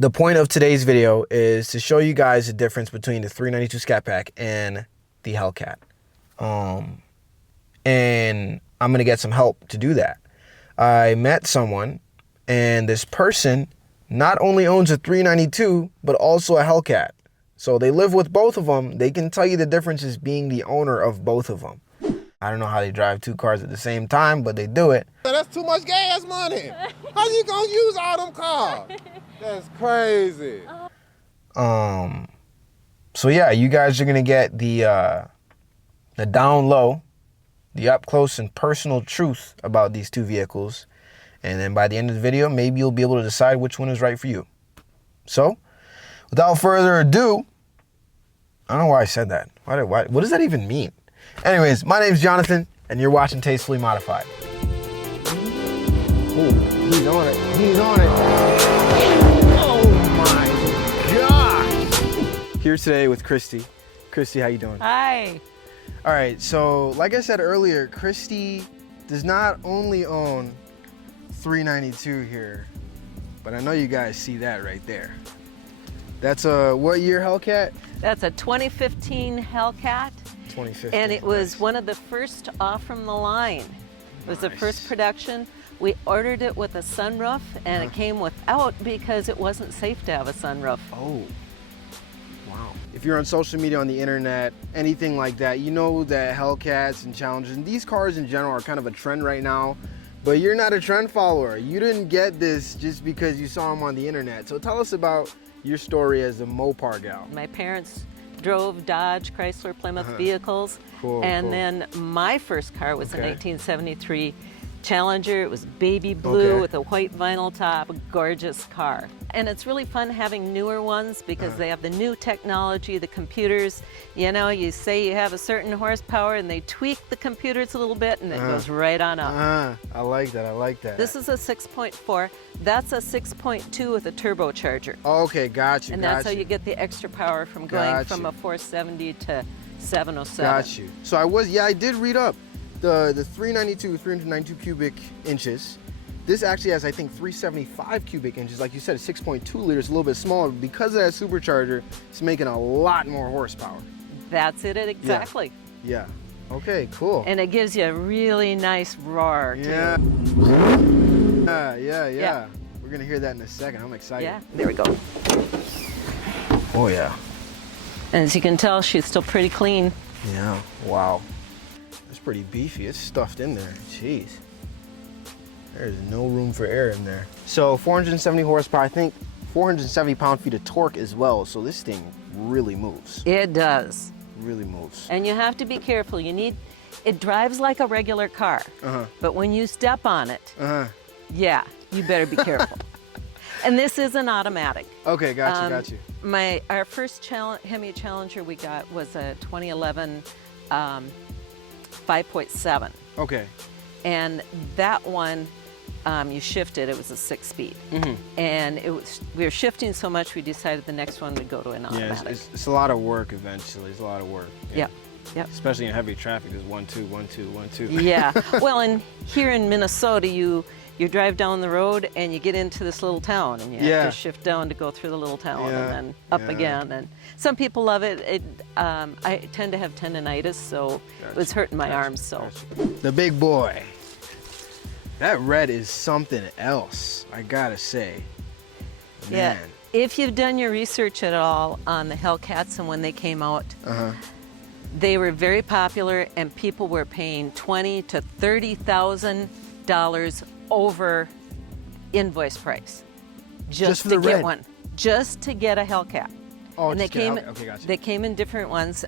The point of today's video is to show you guys the difference between the 392 Scat Pack and the Hellcat. And I'm gonna get some help to do that. I met someone, and this person not only owns a 392, but also a Hellcat. So they live with both of them. They can tell you the differences being the owner of both of them. I don't know how they drive two cars at the same time, but they do it. That's too much gas money. How you gonna use all them cars? That's crazy. So yeah, you guys are gonna get the down low, the up close and personal truth about these two vehicles. And then by the end of the video, maybe you'll be able to decide which one is right for you. So, without further ado, I don't know why I said that. What does that even mean? Anyways, my name's Jonathan, and you're watching Tastefully Modified. Oh, he's on it. He's on it. Oh my gosh. Here today with Christi. Christi, how you doing? Hi. All right, so like I said earlier, Christi does not only own 392 here, but I know you guys see that right there. That's a what year Hellcat? That's a 2015 Hellcat. 2015. And it was one of the first off from the line. It was the first production. We ordered it with a sunroof, and it came without because it wasn't safe to have a sunroof. Oh, wow. If you're on social media, on the internet, anything like that, you know that Hellcats and Challengers, and these cars in general are kind of a trend right now, but you're not a trend follower. You didn't get this just because you saw them on the internet. So tell us about your story as a Mopar gal. My parents drove Dodge, Chrysler, Plymouth vehicles. Cool, and cool. then my first car was a 1973 Challenger. It was baby blue with a white vinyl top, a gorgeous car. And it's really fun having newer ones because they have the new technology, the computers. You know, you say you have a certain horsepower and they tweak the computers a little bit and it goes right on up. I like that, I like that. This is a 6.4. That's a 6.2 with a turbocharger. Okay, gotcha, And that's how you get the extra power from going from a 470 to 707. Got you. So I did read up the 392 cubic inches. This actually has, I think, 375 cubic inches. Like you said, 6.2 liters, a little bit smaller. Because of that supercharger, it's making a lot more horsepower. That's it, exactly. Yeah. Okay, cool. And it gives you a really nice roar, too. Yeah. Yeah. We're gonna hear that in a second. I'm excited. Yeah, there we go. Oh yeah. And as you can tell, she's still pretty clean. Yeah. Wow. It's pretty beefy. It's stuffed in there. Jeez. There's no room for air in there. So 470 horsepower, I think 470 pound-feet of torque as well. So this thing really moves. It does. Really moves. And you have to be careful. It drives like a regular car. But when you step on it, yeah, you better be careful. And this is an automatic. Okay, got you. Our first Hemi Challenger we got was a 2011 5.7. Okay. And that one, you shifted, it was a 6-speed. And we were shifting so much, we decided the next one would go to an automatic. Yeah, it's a lot of work eventually. It's a lot of work. Yeah. Yep. Especially in heavy traffic, there's 1, 2, 1, 2, 1, 2. Yeah. Well, and here in Minnesota, you drive down the road and you get into this little town and you have to shift down to go through the little town and then up again. And some people love it. I tend to have tendonitis, so it was hurting my arms. So the big boy. That red is something else, I gotta say. Man. Yeah. If you've done your research at all on the Hellcats and when they came out, they were very popular and people were paying $20,000 to $30,000 over invoice price just to get one, just to get a Hellcat. Oh, and they came in different ones.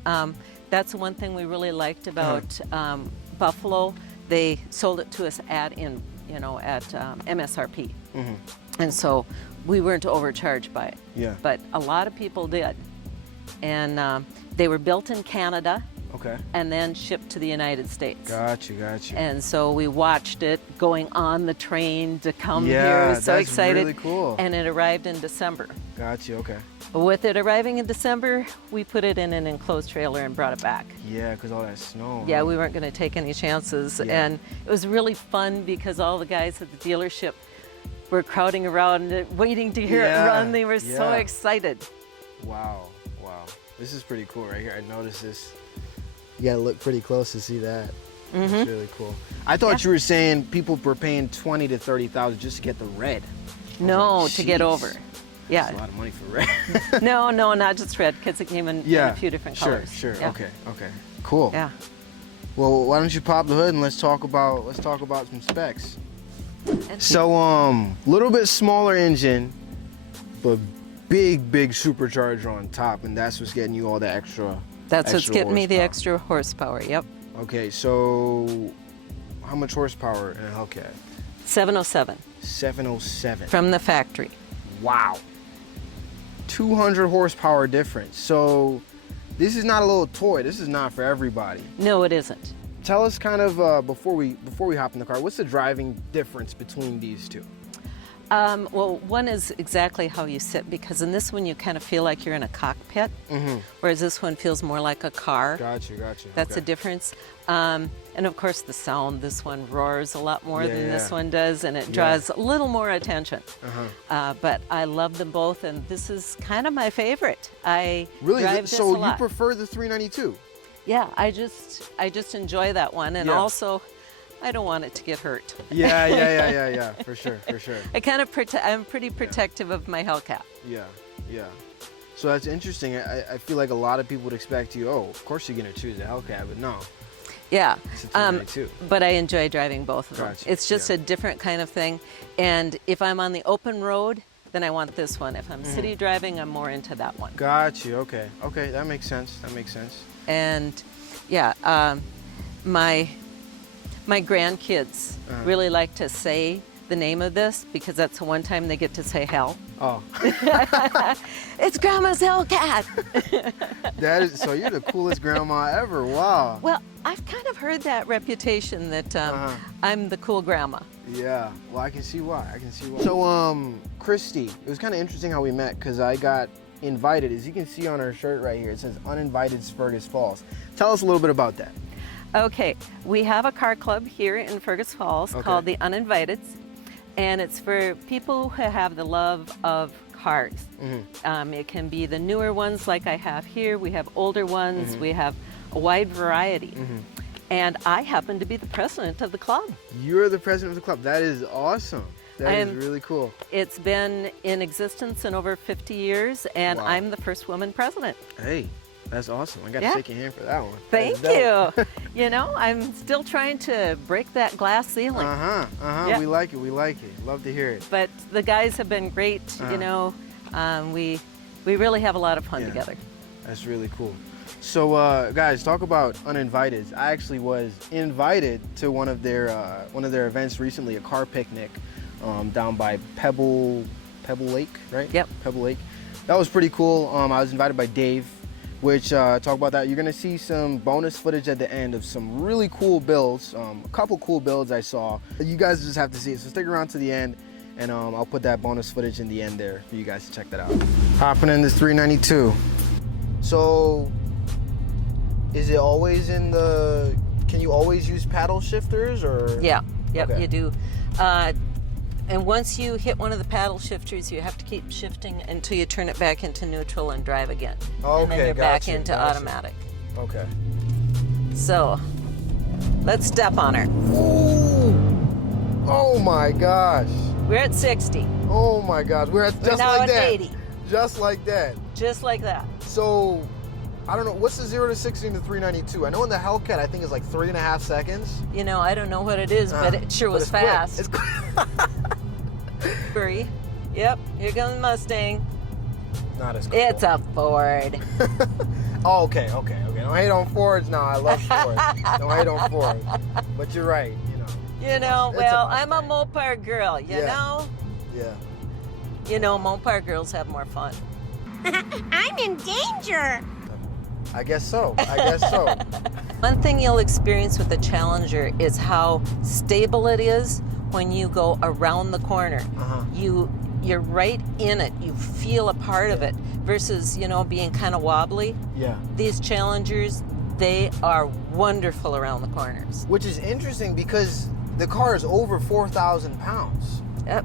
That's the one thing we really liked about Buffalo. They sold it to us at MSRP, and so we weren't overcharged by it. Yeah. But a lot of people did, and they were built in Canada. Okay. And then shipped to the United States. Got you. And so we watched it going on the train to come here. So that's excited. Really cool. And it arrived in December. Got you. Okay. With it arriving in December, we put it in an enclosed trailer and brought it back. Yeah, because all that snow. Yeah, we weren't going to take any chances. Yeah. And it was really fun because all the guys at the dealership were crowding around waiting to hear it run. They were so excited. Wow, wow. This is pretty cool right here. I noticed this. You gotta look pretty close to see that. It's really cool. I thought you were saying people were paying $20,000 to $30,000 just to get the red. No, to get over. Yeah. That's a lot of money for red. No, not just red, because it came in a few different colors. Sure. Yeah. Okay. Cool. Yeah. Well, why don't you pop the hood and let's talk about some specs. So, little bit smaller engine, but big supercharger on top, and that's what's getting you all the extra. That's what's getting me the horsepower. extra horsepower. Yep. Okay, so how much horsepower in a Hellcat? 707. 707. From the factory. Wow. 200 horsepower difference. So this is not a little toy. This is not for everybody. No, it isn't. Tell us kind of before we hop in the car, what's the driving difference between these two? Well, one is exactly how you sit, because in this one you kind of feel like you're in a cockpit, whereas this one feels more like a car. Gotcha. That's the difference. And of course the sound, this one roars a lot more than this one does, and it draws a little more attention. But I love them both, and this is kind of my favorite. I drive this a lot. So you prefer the 392? Yeah, I just enjoy that one, and also I don't want it to get hurt. Yeah, for sure. I'm pretty protective of my Hellcat. Yeah. So that's interesting. I feel like a lot of people would expect you, of course you're gonna choose a Hellcat, but no. Yeah, It's a 392. but I enjoy driving both of them. Gotcha. It's just a different kind of thing, and if I'm on the open road, then I want this one. If I'm city driving, I'm more into that one. Got you. Okay, that makes sense. And my grandkids really like to say the name of this, because that's the one time they get to say hell. Oh. It's Grandma's Hellcat. So you're the coolest grandma ever. Wow. Well, I've kind of heard that reputation that I'm the cool grandma. Yeah. Well, I can see why. So, Christi, it was kind of interesting how we met, because I got invited. As you can see on her shirt right here, it says Uninviteds Fergus Falls. Tell us a little bit about that. Okay, we have a car club here in Fergus Falls called the Uninviteds, and it's for people who have the love of cars. It can be the newer ones like I have here. We have older ones. We have a wide variety. And I happen to be the president of the club. You're the president of the club. That is awesome. That is really cool. It's been in existence in over 50 years, and I'm the first woman president. Hey, that's awesome. I got to shake your hand for that one. Thank you. You know, I'm still trying to break that glass ceiling. Yeah. We like it. Love to hear it. But the guys have been great. You know, we really have a lot of fun together. That's really cool. So, guys, talk about Uninviteds. I actually was invited to one of their events recently, a car picnic, down by Pebble Lake, right? Yep. Pebble Lake. That was pretty cool. I was invited by Dave, which talk about that. You're gonna see some bonus footage at the end of some really cool builds. A couple cool builds I saw. You guys just have to see it. So stick around to the end, and I'll put that bonus footage in the end there for you guys to check that out. Hopping in this 392. So, is it always in the? Can you always use paddle shifters or? Yeah. Yep. Okay. You do. And once you hit one of the paddle shifters, you have to keep shifting until you turn it back into neutral and drive again. Okay, and then you're back gotcha, into gotcha. automatic. Okay. So, let's step on her. Ooh. Oh my gosh. We're at 60. Oh my gosh. We're just now like at that. 80. Just like that. Just like that. So, I don't know, what's the 0 to 60 in the 392? I know in the Hellcat, I think it's like 3.5 seconds. You know, I don't know what it is, but it sure was quick. fast. It's quick. Hurry. Yep, here comes the Mustang. Not as cool. It's a Ford. Oh, okay. Don't hate on Fords now. I love Fords. Don't hate on Fords. But you're right, You know, It's well, a I'm a Mustang. Mopar girl, you know? Yeah. You know, Mopar girls have more fun. I'm in danger. I guess so. One thing you'll experience with the Challenger is how stable it is when you go around the corner. You're right in it. You feel a part of it versus, you know, being kind of wobbly. Yeah. These Challengers, they are wonderful around the corners. Which is interesting because the car is over 4,000 pounds. Yep.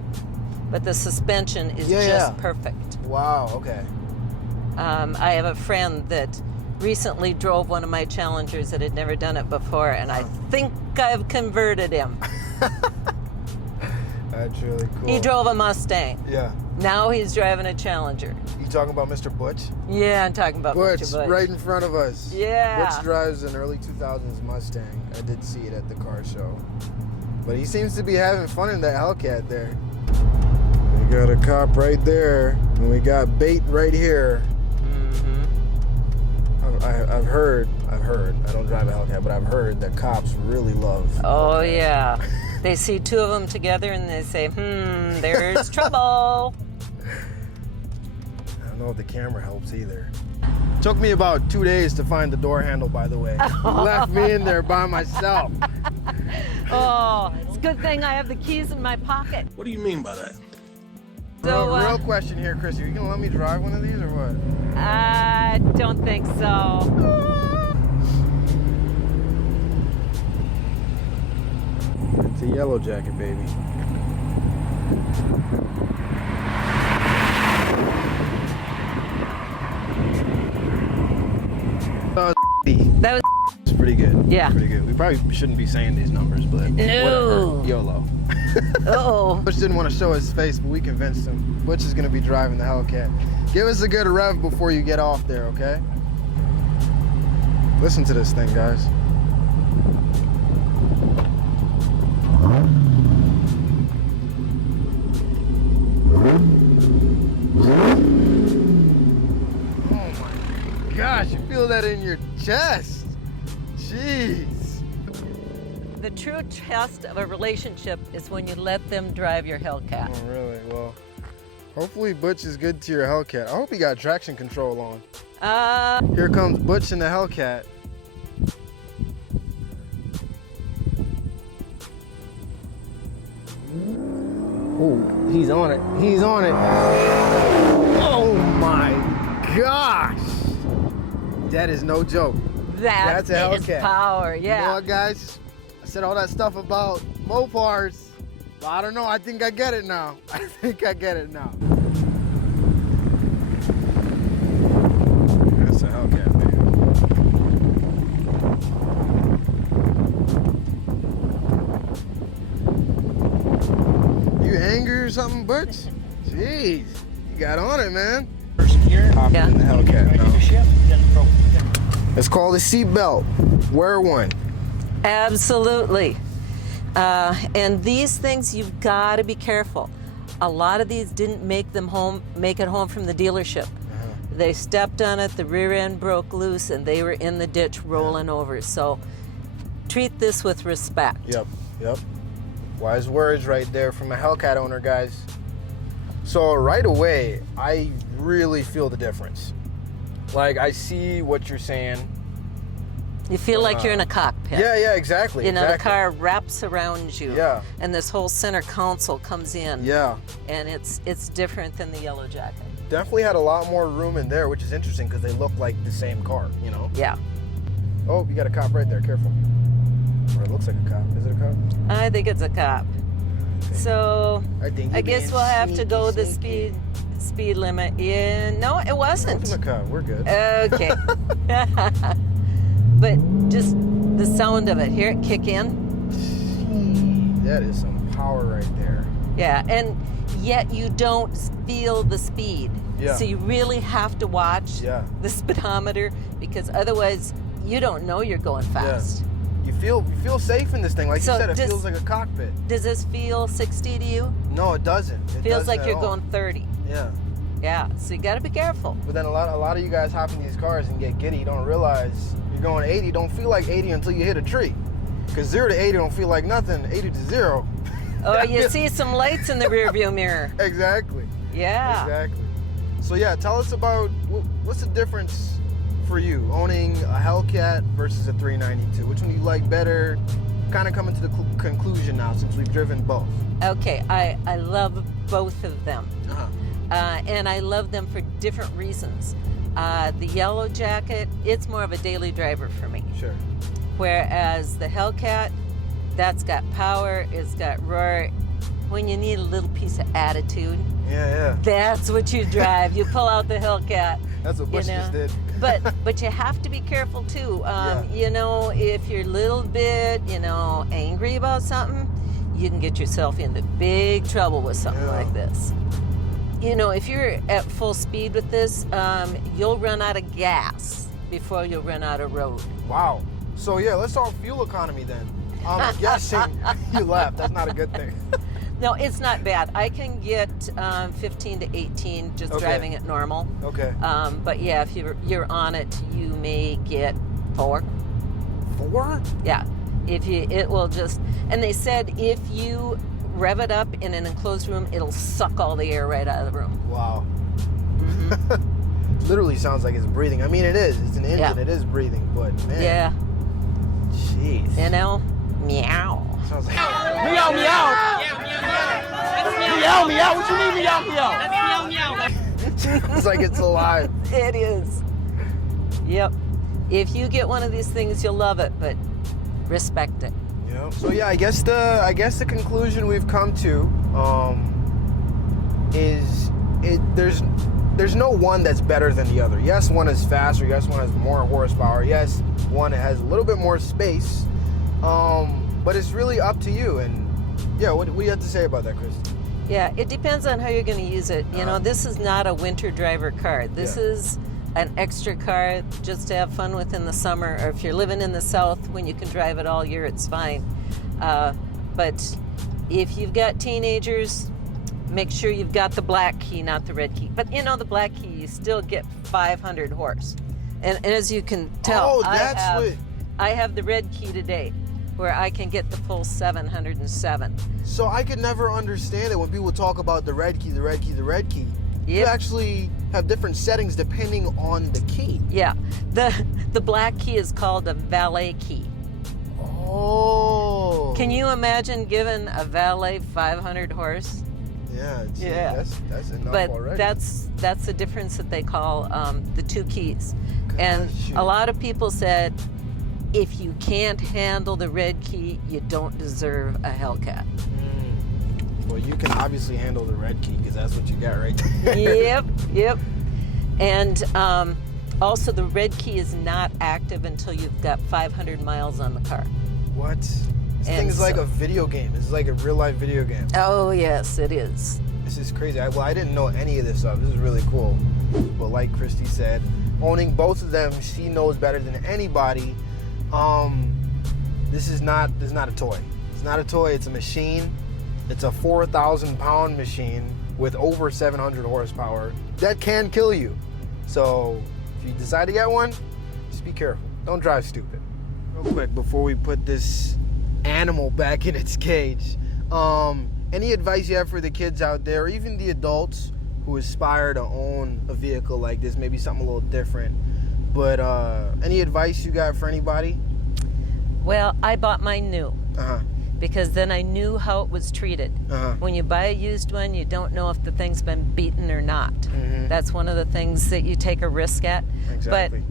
but the suspension is just perfect. Wow, okay. I have a friend that recently drove one of my Challengers that had never done it before, and I think I've converted him. That's really cool. He drove a Mustang. Yeah. Now he's driving a Challenger. You talking about Mr. Butch? Yeah, I'm talking about Butch, Mr. Butch. right in front of us. Yeah. Butch drives an early 2000s Mustang. I did see it at the car show. But he seems to be having fun in that Hellcat there. We got a cop right there, and we got bait right here. I've heard, I don't drive a Hellcat, but I've heard that cops really love. Oh, yeah. They see two of them together and they say, there's trouble. I don't know if the camera helps either. Took me about 2 days to find the door handle, by the way. You left me in there by myself. Oh, it's a good thing I have the keys in my pocket. What do you mean by that? So, real question here, Christi. Are you gonna let me drive one of these or what? I don't think so. It's a yellow jacket, baby. That was It's pretty good. Yeah. Pretty good. We probably shouldn't be saying these numbers, but No. whatever. YOLO. Uh-oh. Butch didn't want to show his face, but we convinced him. Butch is gonna be driving the Hellcat. Give us a good rev before you get off there, okay? Listen to this thing, guys. Oh my gosh, you feel that in your chest. Jeez. The true test of a relationship is when you let them drive your Hellcat. Oh, really? Well, hopefully Butch is good to your Hellcat. I hope he got traction control on. Here comes Butch in the Hellcat. Oh, he's on it. He's on it. Oh my gosh. That is no joke. That's a Hellcat. power, You know yeah. what, guys? I said all that stuff about Mopars, but I don't know. I think I get it now. I think I get it now. That's a Hellcat, man. You angry or something, Butch? Jeez, you got on it, man. First gear. Hop Yeah. in the Hellcat Ready to now. shift, then pro. It's called a seatbelt. Wear one. Absolutely. And these things, you've got to be careful. A lot of these didn't make it home from the dealership. They stepped on it, the rear end broke loose, and they were in the ditch rolling over. So treat this with respect. Yep. Wise words right there from a Hellcat owner, guys. So right away, I really feel the difference. Like, I see what you're saying. You feel like you're in a cockpit. Yeah, exactly. You know, exactly. the car wraps around you. Yeah. And this whole center console comes in. Yeah. And it's different than the yellow jacket. Definitely had a lot more room in there, which is interesting because they look like the same car, you know? Yeah. Oh, you got a cop right there. Careful. Or it looks like a cop. Is it a cop? I think it's a cop. So I think I guess we'll have to go the speed limit in. No, it wasn't. Open the car. We're good. Okay. But just the sound of it. Hear it kick in? That is some power right there. Yeah, and yet you don't feel the speed. Yeah. So you really have to watch the speedometer because otherwise you don't know you're going fast. You feel safe in this thing. Like So you said, it just- feels like a cockpit. Does this feel 60 to you? No, it doesn't. It Feels doesn't like at you're all. going 30. Yeah. Yeah, so you got to be careful. But then a lot of you guys hop in these cars and get giddy. You don't realize you're going 80. Don't feel like 80 until you hit a tree. Because 0 to 80 don't feel like nothing. 80 to 0. Or you see some lights in the rearview mirror. Exactly. Yeah. Exactly. So yeah, tell us about what's the difference for you owning a Hellcat versus a 392. Which one do you like better? Kind of coming to the conclusion now since we've driven both. Okay, I love both of them. Uh-huh. And I love them for different reasons. The yellow jacket, it's more of a daily driver for me. Sure. Whereas the Hellcat, that's got power, it's got roar, when you need a little piece of attitude, Yeah. that's what you drive. You pull out the Hellcat. That's what Bush just did. but you have to be careful too. Yeah. You know, if you're a little bit, angry about something, you can get yourself into big trouble with something like this. If you're at full speed with this, you'll run out of gas before you'll run out of road. Wow. So yeah, let's talk fuel economy then. I'm guessing you laughed. That's not a good thing. No, it's not bad. I can get 15 to 18 just driving it normal. Okay. But yeah, if you're on it, you may get 4. 4? Yeah. It will just, and they said if you rev it up in an enclosed room, it'll suck all the air right out of the room. Wow. Literally sounds like it's breathing. I mean, it is. It's an engine. Yeah. It is breathing, but man. Yeah. Jeez. Meow. Sounds like. Meow, meow. Meow, meow. What you mean, meow, meow? That's meow, meow. It's like it's alive. It is. Yep. If you get one of these things, you'll love it, but respect it. Yeah. So yeah, I guess the conclusion we've come to is there's no one that's better than the other. Yes, one is faster. Yes, one has more horsepower. Yes, one has a little bit more space. But it's really up to you. And yeah, what do you have to say about that, Christi? Yeah, it depends on how you're going to use it. This is not a winter driver car. This is an extra car just to have fun with in the summer, or if you're living in the south when you can drive it all year, it's fine. But if you've got teenagers, make sure you've got the black key, not the red key. But the black key, you still get 500 horse. And as you can tell, I have the red key today, where I can get the full 707. So I could never understand it when people talk about the red key, the red key, the red key. You actually have different settings depending on the key. Yeah, the black key is called a valet key. Oh. Can you imagine giving a valet 500 horse? Yeah. That's enough but already. that's the difference that they call the 2 keys. And Gotcha. a lot of people said, if you can't handle the red key, you don't deserve a Hellcat. Well, you can obviously handle the red key because that's what you got right there. Yep. And also, the red key is not active until you've got 500 miles on the car. What? This thing is like a video game. This is like a real-life video game. Oh, yes, it is. This is crazy. I didn't know any of this stuff. This is really cool. But like Christi said, owning both of them, she knows better than anybody. This is not a toy. It's not a toy. It's a machine. It's a 4,000-pound machine with over 700 horsepower that can kill you. So if you decide to get one, just be careful. Don't drive stupid. Real quick, before we put this animal back in its cage, any advice you have for the kids out there, or even the adults who aspire to own a vehicle like this, maybe something a little different, but any advice you got for anybody? Well, I bought mine new. Because then I knew how it was treated. When you buy a used one, you don't know if the thing's been beaten or not. That's one of the things that you take a risk at. Exactly.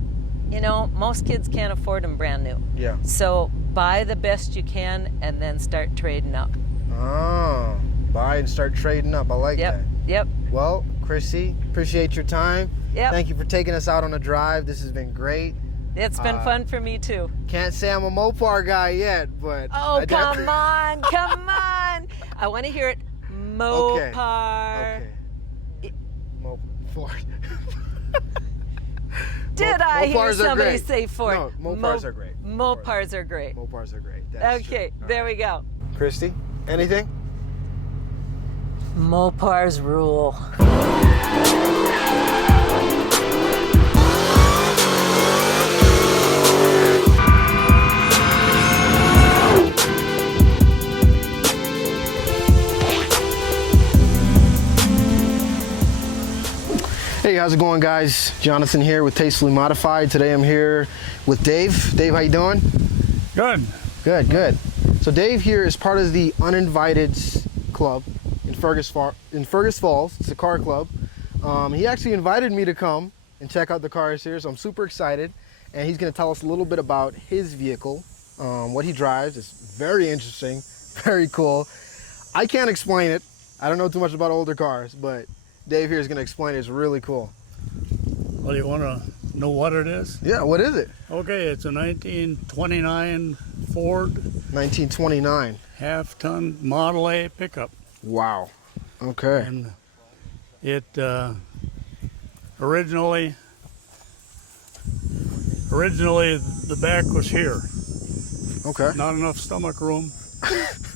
But, most kids can't afford them brand new. Yeah. So buy the best you can and then start trading up. Oh, buy and start trading up. I like that. Yep. Well, Christi, appreciate your time. Yep. Thank you for taking us out on a drive. This has been great. It's been fun for me too. Can't say I'm a Mopar guy yet, but... Oh, come on. I want to hear it. Mopar. Okay. Ford. Did I hear Mopars are somebody great. say Ford? No, Mopars are great. Mopars are great. Mopars are great. That's Okay, true. there we go. Christi, anything? Mopars rule. Hey, how's it going, guys? Jonathan here with Tastefully Modified. Today I'm here with Dave. Dave, how you doing? Good. Good. So Dave here is part of the Uninviteds club in Fergus Falls. It's a car club. He actually invited me to come and check out the cars here, so I'm super excited. And he's going to tell us a little bit about his vehicle, what he drives. It's very interesting, very cool. I can't explain it. I don't know too much about older cars, but Dave here is going to explain it. It's really cool. Well, you want to know what it is? Yeah, what is it? Okay, it's a 1929 Ford 1929. half-ton Model A pickup. Wow. Okay. And it originally the back was here. Okay. Not enough stomach room,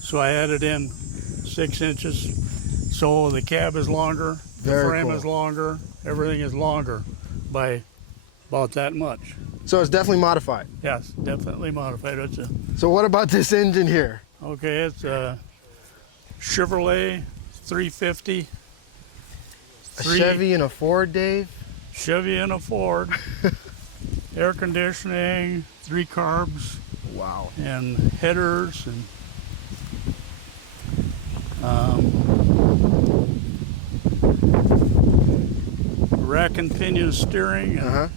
so I added in 6 inches. So the cab is longer, Very the frame cool. is longer, everything is longer by about that much. So it's definitely modified. Yes, definitely modified. So what about this engine here? Okay, it's a Chevrolet 350. A Chevy and a Ford, Dave? Chevy and a Ford. Air conditioning, 3 carbs, Wow. and headers, and rack and pinion steering, and Uh-huh.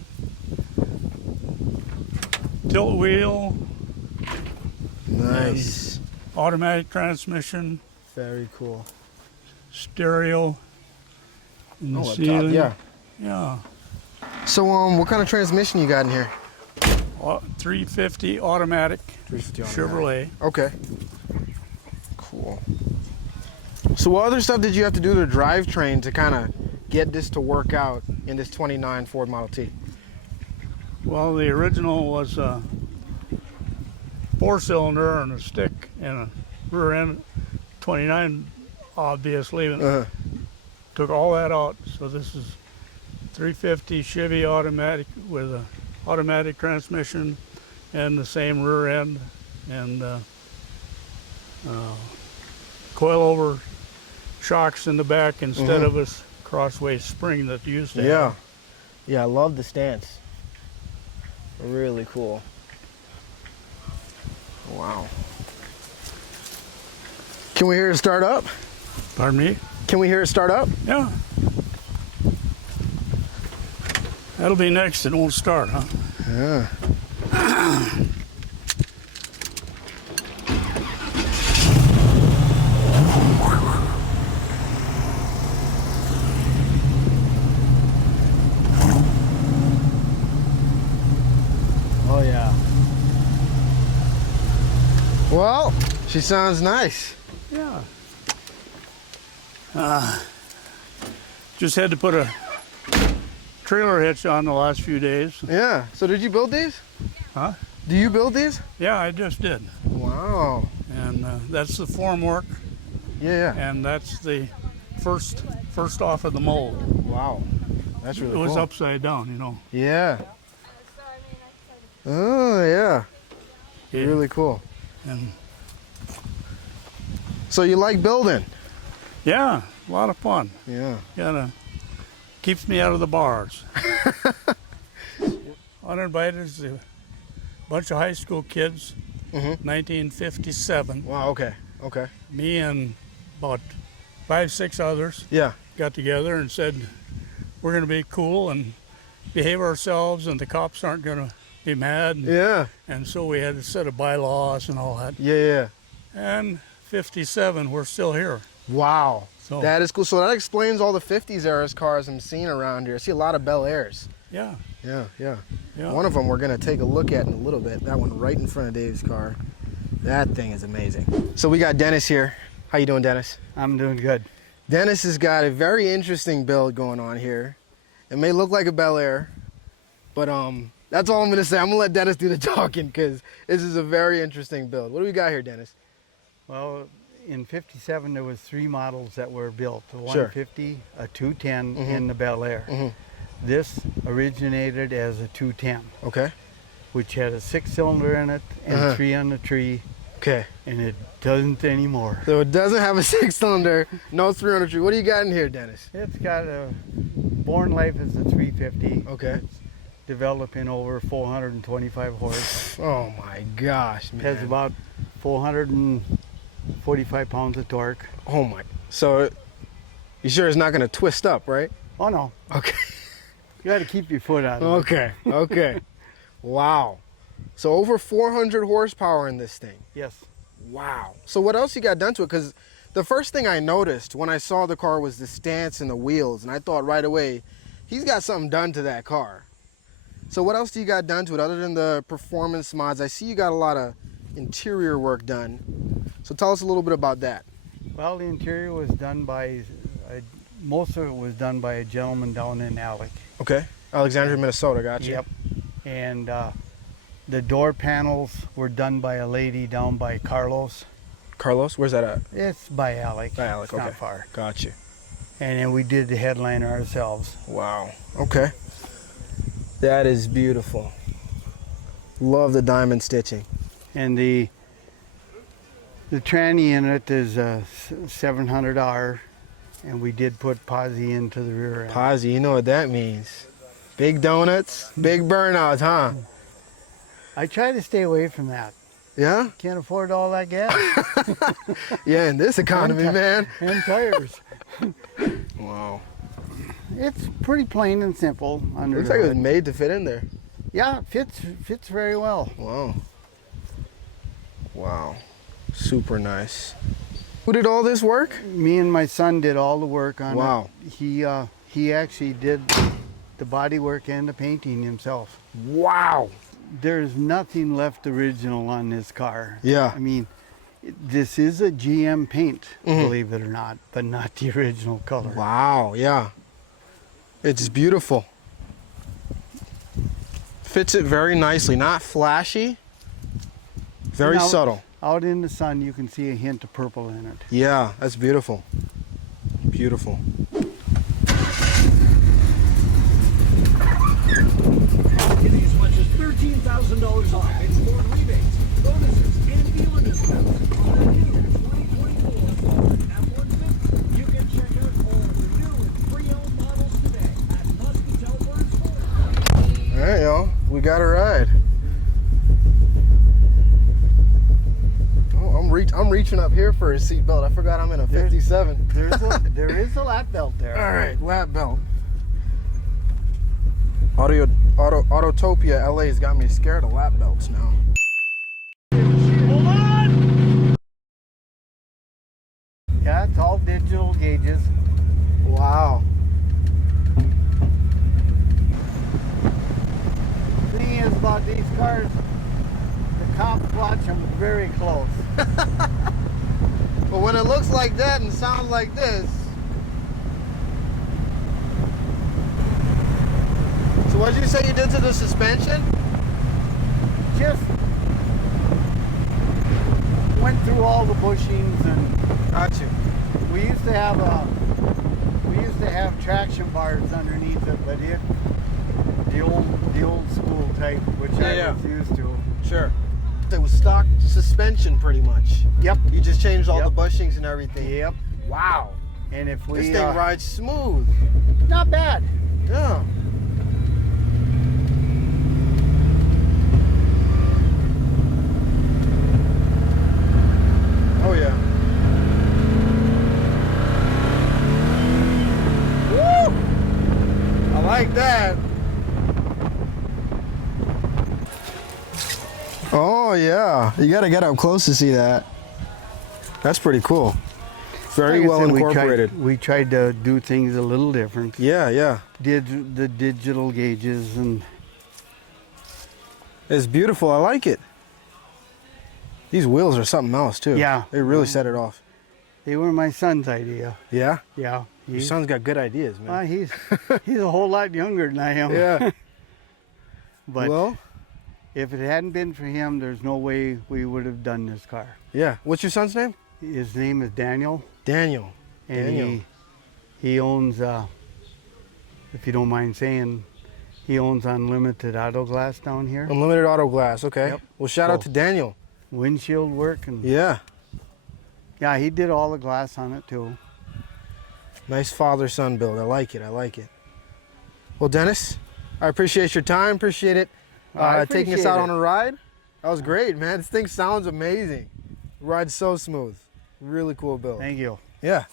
tilt wheel, Nice. automatic transmission, Very cool. stereo in the Oh, up ceiling. top, yeah. Yeah. So, what kind of transmission you got in here? 350 automatic 350 Chevrolet. Okay. Cool. So what other stuff did you have to do to the drivetrain to kind of get this to work out in this 29 Ford Model T? Well, the original was a 4-cylinder and a stick and a rear end, 29 obviously, and Uh-huh. took all that out. So this is 350 Chevy automatic with a automatic transmission and the same rear end, and coilover shocks in the back instead of a crossway spring that you used to Yeah. have. Yeah, I love the stance. Really cool. Wow. Can we hear it start up? Pardon me? Can we hear it start up? Yeah. That'll be next. It won't start, huh? Yeah. Oh yeah. Well, she sounds nice. Yeah. Just had to put a trailer hitch on the last few days. Yeah. So did you build these? Huh? Do you build these? Yeah, I just did. Wow. And that's the formwork, Yeah. and that's the first off of the mold. Wow. That's really It was cool. upside down, you know. Yeah. Oh yeah. Yeah. Really cool. And So you like building? yeah, a lot of fun. Yeah. Keeps me out of the bars. Uninviteds, a bunch of high school kids, 1957. Wow. Okay. Okay. Me and about 5, 6 others Yeah. got together and said, we're going to be cool and behave ourselves, and the cops aren't going to be mad. Yeah. And so we had a set of bylaws and all that. Yeah. Yeah. And 57, we're still here. Wow. So That is cool. So that explains all the 50s era cars I'm seeing around here. I see a lot of Bel Airs. yeah, Yeah. Yeah. yeah. One of them we're gonna take a look at in a little bit. That one right in front of Dave's car. That thing is amazing. So we got Dennis here. How you doing, Dennis? I'm doing good. Dennis has got a very interesting build going on here. It may look like a Bel Air, but that's all I'm gonna say. I'm gonna let Dennis do the talking because this is a very interesting build. What do we got here, Dennis? Well, in 57 there was 3 models that were built. A Sure. 150, a 210, and the Bel Air. This originated as a 210, Okay. which had a 6-cylinder in it and 3 on the tree, Okay. and it doesn't anymore. So it doesn't have a 6-cylinder, no 300 tree. What do you got in here, Dennis? It's got a born life as a 350. Okay. Developing over 425 horse. Oh my gosh, man. Has about 445 pounds of torque. Oh my. So you sure it's not gonna twist up, right? Oh no, Okay. you got to keep your foot out of it. Okay. Okay. Wow. So over 400 horsepower in this thing. Yes. Wow. So what else you got done to it? Because The first thing I noticed when I saw the car was the stance and the wheels, and I thought right away, he's got something done to that car. So what else do you got done to it other than the performance mods? I see you got a lot of interior work done. So tell us a little bit about that. Well, the interior was done by, most of it was done by a gentleman down in Alec. Okay. Alexandria, Minnesota, gotcha. Yep. And the door panels were done by a lady down by Carlos. Carlos, where's that at? It's by Alec. By Alec, it's okay. not far. Gotcha. And then we did the headliner ourselves. Wow. Okay. That is beautiful. Love the diamond stitching. And the tranny in it is a 700R, and we did put posi into the rear end. Posi, you know what that means. Big donuts, big burnouts, huh? I try to stay away from that. Yeah? Can't afford all that gas. Yeah, in this economy, man. And tires. Wow. It's pretty plain and simple. Under Looks the like it hood. was made to fit in there. Yeah, it fits very well. Wow. Wow. Super nice. Who did all this work? Me and my son did all the work on Wow. it. He actually did the body work and the painting himself. Wow. There's nothing left original on this car. Yeah. I mean, this is a GM paint, believe it or not, but not the original color. Wow, yeah. It's beautiful. Fits it very nicely. Not flashy. Very Now, subtle. Out in the sun, you can see a hint of purple in it. Yeah, that's beautiful. Beautiful. Getting as much as $13,000 off. It's more rebates, bonuses, and dealer discounts on the new 2024 Ford F-150. You can check out all the new and pre-owned models today at Muscatine Ford. All right, y'all. We got a ride. Oh, I'm reaching up here for a seatbelt. I forgot I'm in a 57. There is a lap belt there. All right, lap belt. Autotopia LA's got me scared of lap belts now. Hold on! Yeah, it's all digital gauges. Wow. The thing is about these cars, the cops watch them very close. But when it looks like that and sounds like this. So what did you say you did to the suspension? Just went through all the bushings, and Got you. we used to have traction bars underneath it, but the old school type, which I was used to. Sure. It was stock suspension pretty much. Yep. You just changed all Yep. the bushings and everything. Yep. Wow. And if we This thing rides smooth. not bad. Yeah. Oh yeah. Woo! I like that. Oh yeah. You gotta get up close to see that. That's pretty cool. Very Like I well said, incorporated. We tried to do things a little different. Yeah, yeah. Did the digital gauges, and It's beautiful. I like it. These wheels are something else too. Yeah. They really set it off. they were my son's idea. Yeah? Yeah. Your son's got good ideas, man. He's a whole lot younger than I am. Yeah. But Well, if it hadn't been for him, there's no way we would have done this car. yeah. What's your son's name? His name is Daniel, Daniel. and Daniel. he owns, if you don't mind saying, he owns Unlimited Auto Glass down here. Unlimited Auto Glass. Okay. Yep. Well, shout out to Daniel. Windshield work, and Yeah. yeah, he did all the glass on it too. Nice father-son build. I like it. I like it. Well, Dennis, I appreciate your time. Appreciate it. I Taking us appreciate out it. on a ride. That was great, man. This thing sounds amazing. Rides so smooth. Really cool build. Thank you. Yeah.